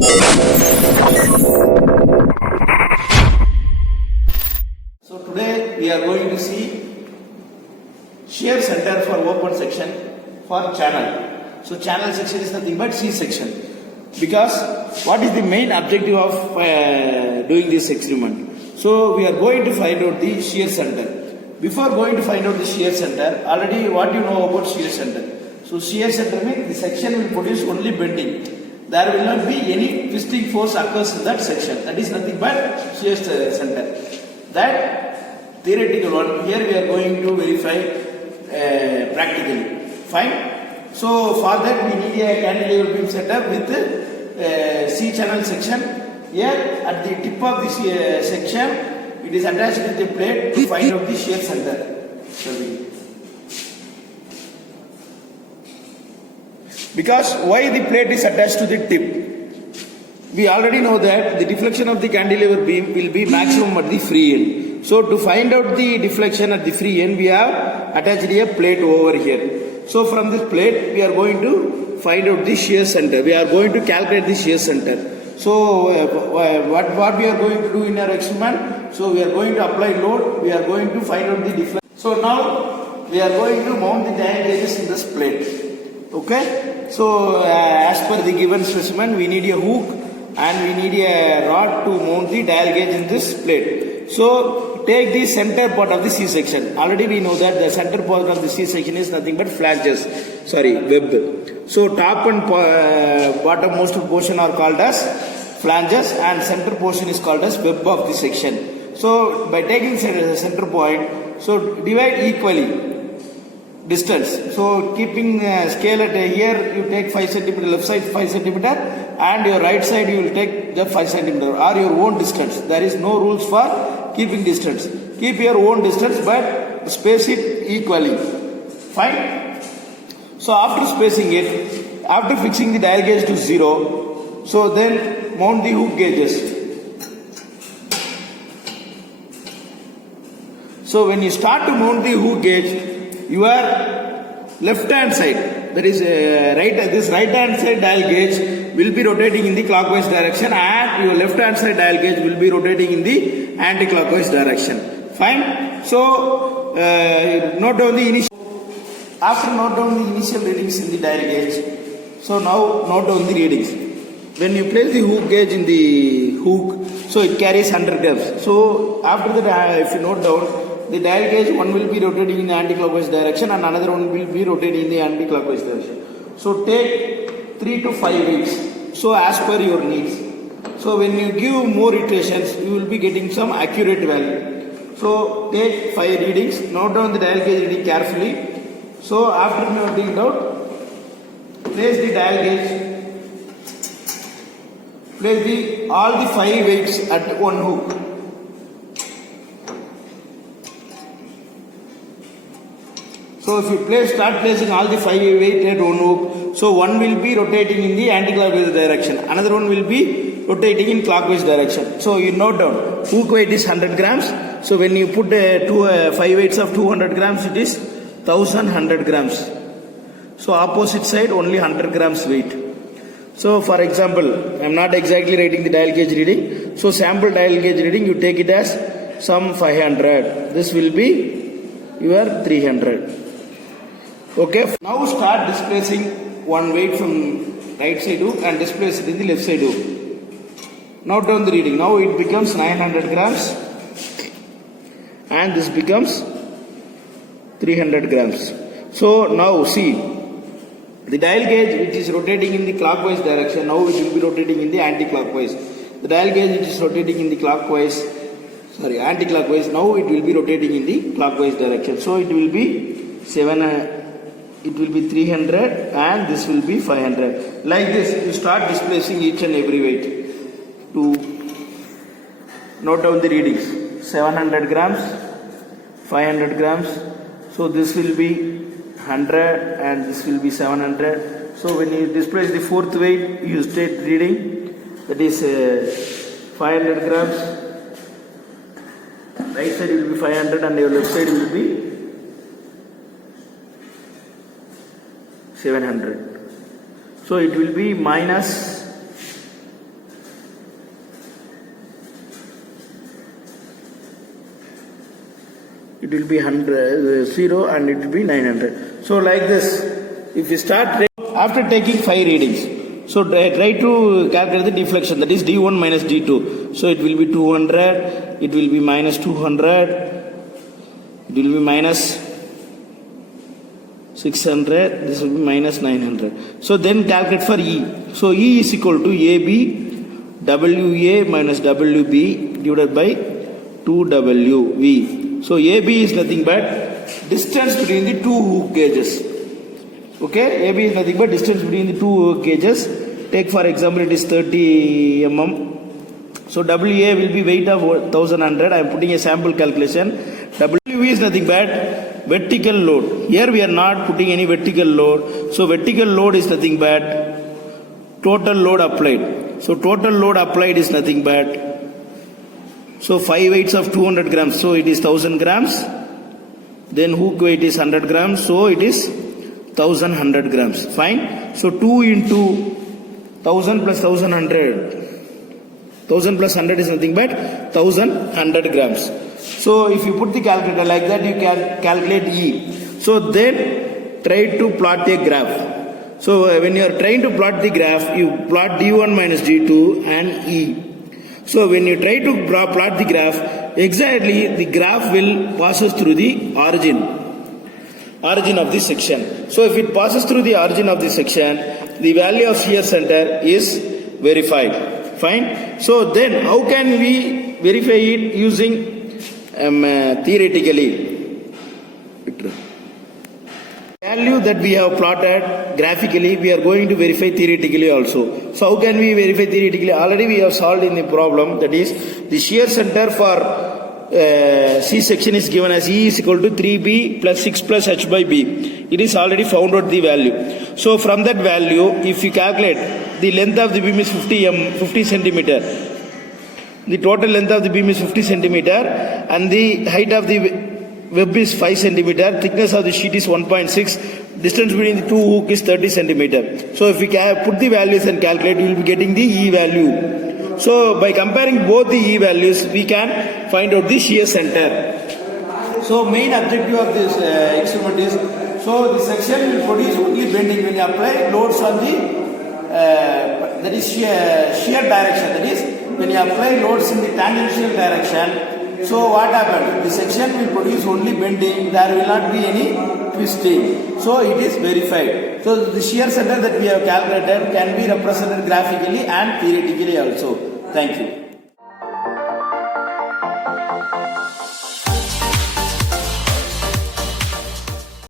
So today we are going to see shear center for open section for channel. So channel section is nothing but C section. Because what is the main objective of doing this experiment? So we are going to find out the shear center. Before going to find out the shear center, already what you know about shear center? So shear center means the section will produce only bending. There will not be any twisting force occurs in that section. That is nothing but shear center. That theoretical one, here we are going to verify practically. Fine. So for that we need a cantilever beam setup with C channel section. Here at the tip of this section, it is attached with a plate to find out the shear center. Because why the plate is attached to the tip? We already know that the deflection of the cantilever beam will be maximum at the free end. So to find out the deflection at the free end, we have attached a plate over here. So from this plate, we are going to find out the shear center. We are going to calculate the shear center. So what we are going to do in our experiment? So we are going to apply load. We are going to find out the deflection. So now we are going to mount the dial gauges in this plate. Okay. So as per the given specimen, we need a hook and we need a rod to mount the dial gauge in this plate. So take the center part of the C section. Already we know that the center part of the C section is nothing but flanges. Web. So top and bottom most portion are called as flanges and center portion is called as web of the section. So by taking center point, so divide equally distance. So keeping scale at here, you take 5 cm, left side 5 cm and your right side you will take just 5 cm or your own distance. There is no rules for keeping distance. Keep your own distance but space it equally. Fine. So after spacing it, after fixing the dial gauge to 0, so then mount the hook gauges. So when you start to mount the hook gauge, your left hand side, that is this right hand side dial gauge will be rotating in the clockwise direction and your left hand side dial gauge will be rotating in the anti-clockwise direction. Fine. So note down the initial. After note down the initial readings in the dial gauge, so now note down the readings. When you place the hook gauge in the hook, so it carries 100 grams. So after that, if you note down, the dial gauge one will be rotating in the anti-clockwise direction and another one will be rotating in the anti-clockwise direction. So take 3 to 5 weeks. So as per your needs. So when you give more iterations, you will be getting some accurate value. So take 5 readings. Note down the dial gauge reading carefully. So after noting it out, place the dial gauge. Place all the 5 weights at one hook. So if you start placing all the 5 weights at one hook, so one will be rotating in the anti-clockwise direction, another one will be rotating in clockwise direction. So you note down, hook weight is 100 grams. So when you put 5 weights of 200 grams, it is 1100 grams. So opposite side only 100 grams weight. So for example, I am not exactly writing the dial gauge reading. So sample dial gauge reading, you take it as some 500. This will be your 300. Okay. Now start displacing one weight from right side hook and displace it in the left side hook. Note down the reading. Now it becomes 900 grams and this becomes 300 grams. So now see, the dial gauge which is rotating in the clockwise direction, now it will be rotating in the anti-clockwise. The dial gauge which is rotating in the anti-clockwise, now it will be rotating in the clockwise direction. So it will be 300 and this will be 500. Like this, you start displacing each and every weight. To note down the readings. 700 grams, 500 grams. So this will be 100 and this will be 700. So when you displace the fourth weight, you state reading, that is 500 grams. Right side will be 500 and your left side will be 700. So it will be minus it will be 0 and it will be 900. So like this, if you start after taking 5 readings, so try to calculate the deflection, that is D1 minus D2. So it will be 200, it will be minus 200, it will be minus 600, this will be minus 900. So then calculate for E. So E is equal to AB WA minus WB divided by 2WV. So AB is nothing but distance between the two hook gauges. Okay, AB is nothing but distance between the two hook gauges. Take for example, it is 30 mm. So WA will be weight of 1100. I am putting a sample calculation. WV is nothing but vertical load. Here we are not putting any vertical load. So vertical load is nothing but total load applied. So total load applied is nothing but, so 5 weights of 200 grams. So it is 1000 grams. Then hook weight is 100 grams. So it is 1100 grams. Fine. So 2 into 1000 plus 1100. 1000 plus 100 is nothing but 1100 grams. So if you put the calculator like that, you can calculate E. So then try to plot a graph. So when you are trying to plot the graph, you plot D1 minus D2 and E. So when you try to plot the graph, exactly the graph will passes through the origin of the section. So if it passes through the origin of the section, the value of shear center is verified. Fine. So then how can we verify it using theoretically? Value that we have plotted graphically, we are going to verify theoretically also. So how can we verify theoretically? Already we have solved in the problem, that is the shear center for C section is given as E is equal to 3B plus 6 plus H by B. It is already found out the value. So from that value, if you calculate, the length of the beam is 50 centimeter. The total length of the beam is 50 centimeter and the height of the web is 5 centimeter, thickness of the sheet is 1.6, distance between the two hook is 30 centimeter. So if we put the values and calculate, we will be getting the E value. So by comparing both the E values, we can find out the shear center. So main objective of this experiment is, so the section will produce only bending when you apply loads on the that is shear direction, that is when you apply loads in the tangential direction. So what happens? The section will produce only bending, there will not be any twisting. So it is verified. So the shear center that we have calculated can be represented graphically and theoretically also. Thank you.